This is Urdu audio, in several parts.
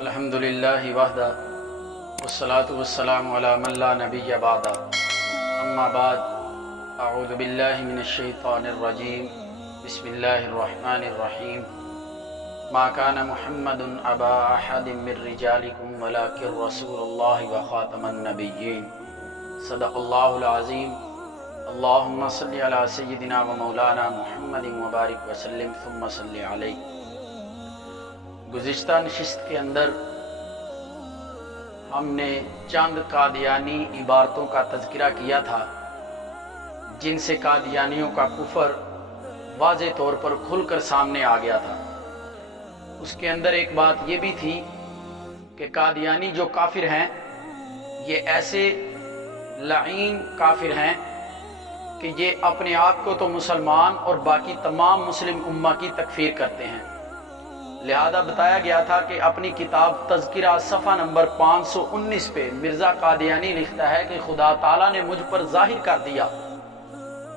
الحمدللہ وحدہ والصلاة والسلام علی من لا نبی بعدہ اما بعد اعوذ باللہ من الشیطان الرجیم بسم اللہ الرحمن الرحیم ما کان محمد ابا احد من رجالکم ولکن رسول اللہ وخاتم النبیین صدق اللہ العظیم اللہم صلی علی سیدنا و مولانا محمد مبارک وسلم ثم صلی علیہ۔ گزشتہ نشست کے اندر ہم نے چند قادیانی عبارتوں کا تذکرہ کیا تھا جن سے قادیانیوں کا کفر واضح طور پر کھل کر سامنے آ گیا تھا۔ اس کے اندر ایک بات یہ بھی تھی کہ قادیانی جو کافر ہیں یہ ایسے لعین کافر ہیں کہ یہ اپنے آپ کو تو مسلمان اور باقی تمام مسلم امہ کی تکفیر کرتے ہیں۔ لہذا بتایا گیا تھا کہ اپنی کتاب تذکرہ صفحہ نمبر 519 پہ مرزا قادیانی لکھتا ہے کہ خدا تعالیٰ نے مجھ پر ظاہر کر دیا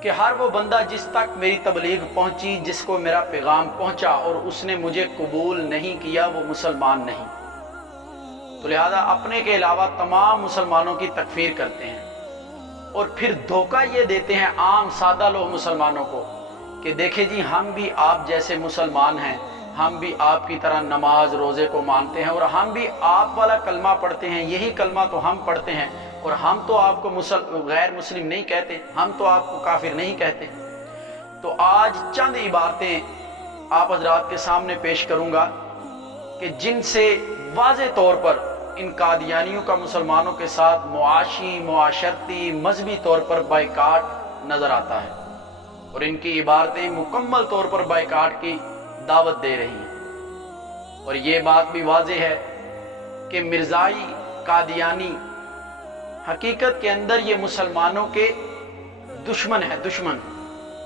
کہ ہر وہ بندہ جس تک میری تبلیغ پہنچی، جس کو میرا پیغام پہنچا اور اس نے مجھے قبول نہیں کیا، وہ مسلمان نہیں۔ تو لہذا اپنے کے علاوہ تمام مسلمانوں کی تکفیر کرتے ہیں اور پھر دھوکہ یہ دیتے ہیں عام سادہ لوگ مسلمانوں کو کہ دیکھیں جی ہم بھی آپ جیسے مسلمان ہیں، ہم بھی آپ کی طرح نماز روزے کو مانتے ہیں اور ہم بھی آپ والا کلمہ پڑھتے ہیں، یہی کلمہ تو ہم پڑھتے ہیں اور ہم تو آپ کو غیر مسلم نہیں کہتے، ہم تو آپ کو کافر نہیں کہتے۔ تو آج چند عبارتیں آپ حضرات کے سامنے پیش کروں گا کہ جن سے واضح طور پر ان قادیانیوں کا مسلمانوں کے ساتھ معاشی، معاشرتی، مذہبی طور پر بائیکاٹ نظر آتا ہے اور ان کی عبارتیں مکمل طور پر بائیکاٹ کی دعوت دے رہی ہیں۔ اور یہ بات بھی واضح ہے کہ مرزائی قادیانی حقیقت کے اندر یہ مسلمانوں کے دشمن ہے، دشمن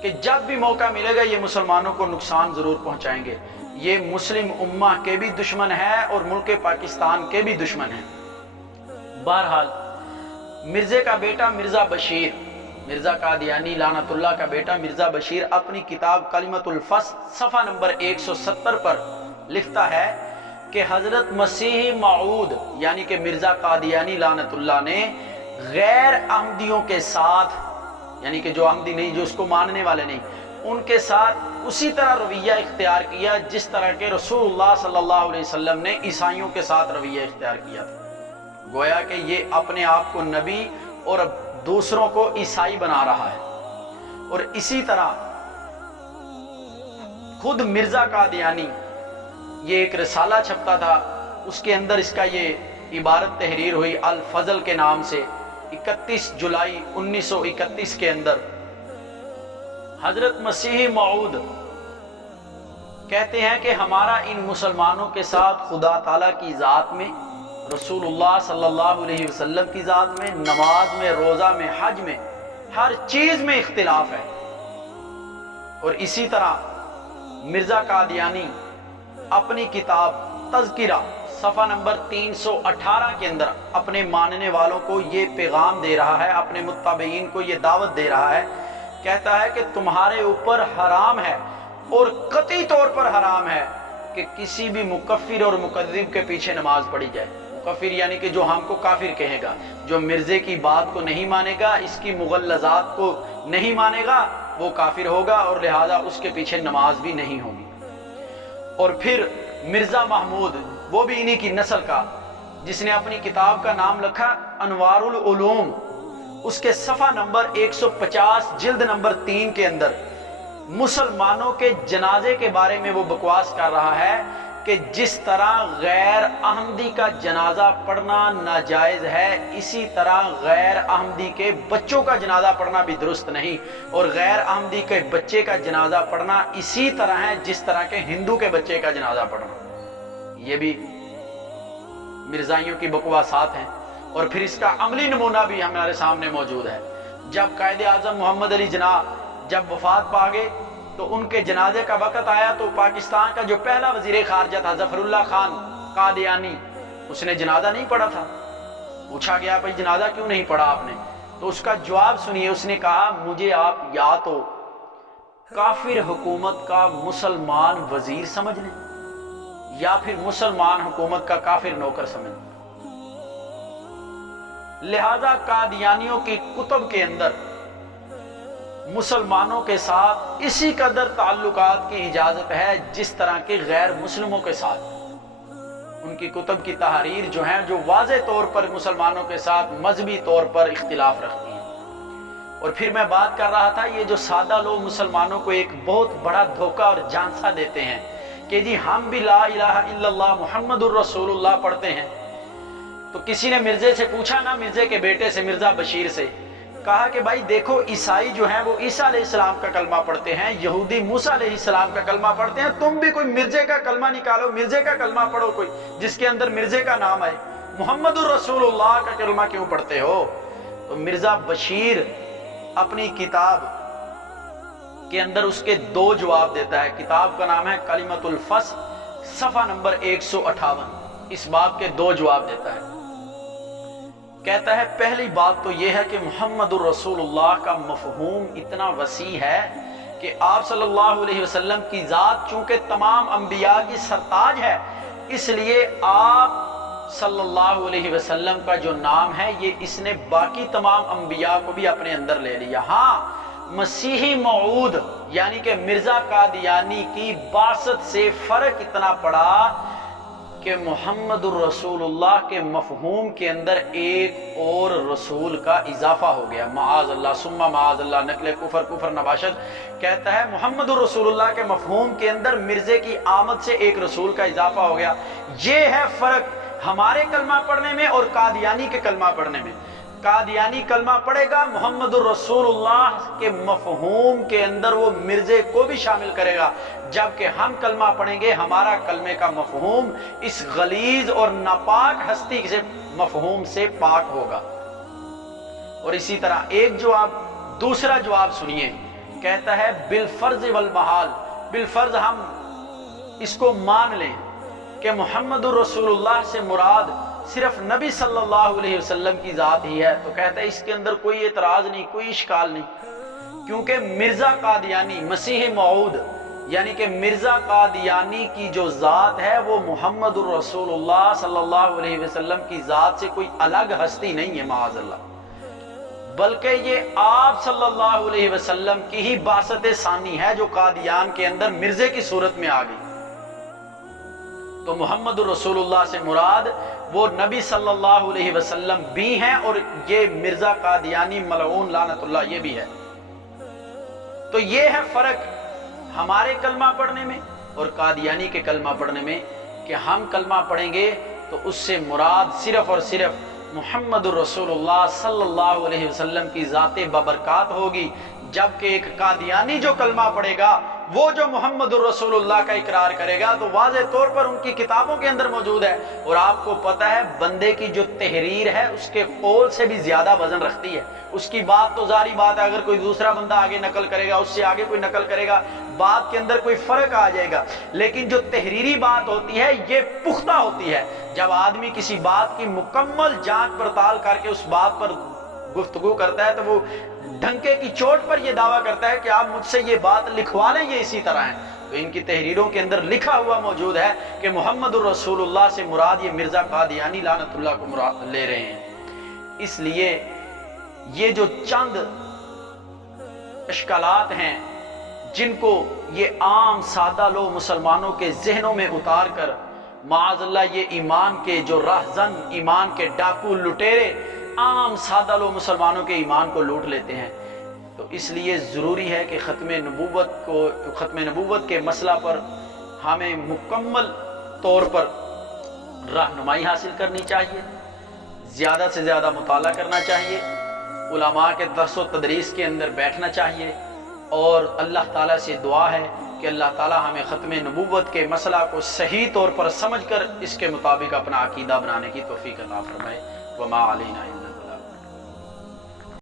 کہ جب بھی موقع ملے گا یہ مسلمانوں کو نقصان ضرور پہنچائیں گے۔ یہ مسلم امہ کے بھی دشمن ہے اور ملک پاکستان کے بھی دشمن ہیں۔ بہرحال مرزے کا بیٹا مرزا بشیر، مرزا قادیانی لعنت اللہ کا بیٹا مرزا بشیر اپنی کتاب کلمۃ الفصل صفحہ نمبر 170 پر لکھتا ہے کہ حضرت مسیح موعود یعنی کہ مرزا قادیانی لعنت اللہ نے غیر احمدیوں کے ساتھ، یعنی کہ جو احمدی نہیں، جو اس کو ماننے والے نہیں، ان کے ساتھ اسی طرح رویہ اختیار کیا جس طرح کہ رسول اللہ صلی اللہ علیہ وسلم نے عیسائیوں کے ساتھ رویہ اختیار کیا تھا۔ گویا کہ یہ اپنے آپ کو نبی اور دوسروں کو عیسائی بنا رہا ہے۔ اور اسی طرح خود مرزا قادیانی یہ ایک رسالہ چھپتا تھا، اس کے اندر اس کا یہ عبارت تحریر ہوئی الفضل کے نام سے 31 جولائی 1931 کے اندر۔ حضرت مسیح موعود کہتے ہیں کہ ہمارا ان مسلمانوں کے ساتھ خدا تعالیٰ کی ذات میں، رسول اللہ صلی اللہ علیہ وسلم کی ذات میں، نماز میں، روزہ میں، حج میں، ہر چیز میں اختلاف ہے۔ اور اسی طرح مرزا قادیانی اپنی کتاب تذکرہ صفحہ نمبر 318 کے اندر اپنے ماننے والوں کو یہ پیغام دے رہا ہے، اپنے متبعین کو یہ دعوت دے رہا ہے، کہتا ہے کہ تمہارے اوپر حرام ہے اور قطعی طور پر حرام ہے کہ کسی بھی مکفر اور مکذب کے پیچھے نماز پڑھی جائے۔ مکفر یعنی کہ جو ہم کو کافر کہے گا، جو مرزے کی بات کو نہیں مانے گا، اس کی مغلظات کو نہیں مانے گا، وہ کافر ہوگا اور لہذا اس کے پیچھے نماز بھی نہیں ہوگی۔ اور پھر مرزا محمود، وہ بھی انہی کی نسل کا، جس نے اپنی کتاب کا نام رکھا انوار العلوم، اس کے صفحہ نمبر 150 جلد نمبر 3 کے اندر مسلمانوں کے جنازے کے بارے میں وہ بکواس کر رہا ہے کہ جس طرح غیر احمدی کا جنازہ پڑھنا ناجائز ہے، اسی طرح غیر احمدی کے بچوں کا جنازہ پڑھنا بھی درست نہیں، اور غیر احمدی کے بچے کا جنازہ پڑھنا اسی طرح ہے جس طرح کے ہندو کے بچے کا جنازہ پڑھنا۔ یہ بھی مرزائیوں کی بکواسات ہیں۔ اور پھر اس کا عملی نمونہ بھی ہمارے سامنے موجود ہے۔ جب قائد اعظم محمد علی جناح جب وفات پا گئے تو ان کے جنازے کا وقت آیا تو پاکستان کا جو پہلا وزیر خارجہ تھا ظفر اللہ خان قادیانی، اس نے جنازہ نہیں پڑھا تھا۔ پوچھا گیا بھائی جنازہ کیوں نہیں پڑھا آپ نے؟ تو اس کا جواب سنیے، اس نے کہا مجھے آپ یا تو کافر حکومت کا مسلمان وزیر سمجھ لیں یا پھر مسلمان حکومت کا کافر نوکر سمجھنا۔ لہذا قادیانیوں کی کتب کے اندر مسلمانوں کے ساتھ اسی قدر تعلقات کی اجازت ہے جس طرح کے غیر مسلموں کے ساتھ۔ ان کی کتب کی تحریر جو ہیں جو واضح طور پر مسلمانوں کے ساتھ مذہبی طور پر اختلاف رکھتی ہیں۔ اور پھر میں بات کر رہا تھا یہ جو سادہ لوگ مسلمانوں کو ایک بہت بڑا دھوکہ اور جھانسا دیتے ہیں کہ جی ہم بھی لا الہ الا اللہ محمد الرسول اللہ پڑھتے ہیں۔ تو کسی نے مرزے سے پوچھا نا، مرزے کے بیٹے سے، مرزا بشیر سے، کہا کہ بھائی دیکھو عیسائی جو ہیں وہ عیسیٰ علیہ السلام کا کلمہ پڑھتے ہیں، یہودی موسیٰ علیہ السلام کا کلمہ پڑھتے ہیں، تم بھی کوئی مرزے کا کلمہ نکالو، مرزے کا کلمہ پڑھو کوئی جس کے اندر مرزے کا نام ہے، محمد الرسول اللہ کا کلمہ کیوں پڑھتے ہو؟ تو مرزا بشیر اپنی کتاب کے اندر اس کے 2 جواب دیتا ہے۔ کتاب کا نام ہے کلمۃ الفصل، صفحہ نمبر 158، اس باب کے 2 جواب دیتا ہے۔ کہتا ہے پہلی بات تو یہ ہے کہ محمد الرسول اللہ کا مفہوم اتنا وسیع ہے کہ آپ صلی اللہ علیہ وسلم کی ذات چونکہ تمام انبیاء کی سرتاج ہے، اس لیے آپ صلی اللہ علیہ وسلم کا جو نام ہے یہ اس نے باقی تمام انبیاء کو بھی اپنے اندر لے لیا۔ ہاں مسیحی موعود یعنی کہ مرزا قادیانی کی بعثت سے فرق اتنا پڑا کہ محمد الرسول اللہ کے مفہوم کے اندر ایک اور رسول کا اضافہ ہو گیا، معاذ اللہ ثم معاذ اللہ، نقل کفر نباشت کہتا ہے محمد الرسول اللہ کے مفہوم کے اندر مرزے کی آمد سے ایک رسول کا اضافہ ہو گیا۔ یہ ہے فرق ہمارے کلمہ پڑھنے میں اور قادیانی کے کلمہ پڑھنے میں۔ قادیانی کلمہ پڑھے گا محمد الرسول اللہ کے مفہوم کے اندر وہ مرزے کو بھی شامل کرے گا، جبکہ ہم کلمہ پڑھیں گے ہمارا کلمے کا مفہوم اس غلیظ اور ناپاک ہستی سے مفہوم سے پاک ہوگا۔ اور اسی طرح ایک جواب، دوسرا جواب سنیے، کہتا ہے بالفرض والمحال، بالفرض ہم اس کو مان لیں کہ محمد الرسول اللہ سے مراد صرف نبی صلی اللہ علیہ وسلم کی ذات ہی ہے، تو کہتا ہے اس کے اندر کوئی اعتراض نہیں، کوئی اشکال نہیں، کیونکہ مرزا قادیانی مسیح موعود یعنی کہ مرزا قادیانی کی جو ذات ہے وہ محمد الرسول اللہ صلی اللہ علیہ وسلم کی ذات سے کوئی الگ ہستی نہیں ہے معاذ اللہ، بلکہ یہ آپ صلی اللہ علیہ وسلم کی ہی بعثت ثانی ہے جو قادیان کے اندر مرزے کی صورت میں آ گئی۔ تو محمد الرسول اللہ سے مراد وہ نبی صلی اللہ علیہ وسلم بھی ہیں اور یہ مرزا قادیانی ملعون لعنت اللہ یہ بھی ہے۔ تو یہ ہے فرق ہمارے کلمہ پڑھنے میں اور قادیانی کے کلمہ پڑھنے میں کہ ہم کلمہ پڑھیں گے تو اس سے مراد صرف اور صرف محمد الرسول اللہ صلی اللہ علیہ وسلم کی ذات ببرکات ہوگی، جبکہ ایک قادیانی جو کلمہ پڑھے گا وہ جو محمد الرسول اللہ کا اقرار کرے گا تو واضح طور پر ان کی کتابوں کے اندر موجود ہے، اور آپ کو پتہ ہے بندے کی جو تحریر ہے اس کے قول سے بھی زیادہ وزن رکھتی ہے۔ اس کی بات تو ظاہری بات ہے اگر کوئی دوسرا بندہ آگے نقل کرے گا، اس سے آگے کوئی نقل کرے گا، بات کے اندر کوئی فرق آ جائے گا، لیکن جو تحریری بات ہوتی ہے یہ پختہ ہوتی ہے۔ جب آدمی کسی بات کی مکمل جانچ پڑتال کر کے اس بات پر گفتگو کرتا ہے تو وہ ڈھنکے کی چوٹ پر یہ دعویٰ کرتا ہے کہ آپ مجھ سے یہ بات لکھوا لیں، یہ اسی طرح ہے۔ تو ان کی تحریروں کے اندر لکھا ہوا موجود ہے کہ محمد الرسول اللہ سے مراد یہ مرزا قادیانی لعنت اللہ کو مراد لے رہے ہیں۔ اس لیے یہ جو چند اشکالات ہیں جن کو یہ عام سادہ لوگ مسلمانوں کے ذہنوں میں اتار کر معاذ اللہ یہ ایمان کے جو راہزن، ایمان کے ڈاکو لٹیرے عام سادہ لوگ مسلمانوں کے ایمان کو لوٹ لیتے ہیں، تو اس لیے ضروری ہے کہ ختم نبوت کے مسئلہ پر ہمیں مکمل طور پر رہنمائی حاصل کرنی چاہیے، زیادہ سے زیادہ مطالعہ کرنا چاہیے، علماء کے درس و تدریس کے اندر بیٹھنا چاہیے، اور اللہ تعالیٰ سے دعا ہے کہ اللہ تعالیٰ ہمیں ختم نبوت کے مسئلہ کو صحیح طور پر سمجھ کر اس کے مطابق اپنا عقیدہ بنانے کی توفیق عطا فرمائے۔ وما علینا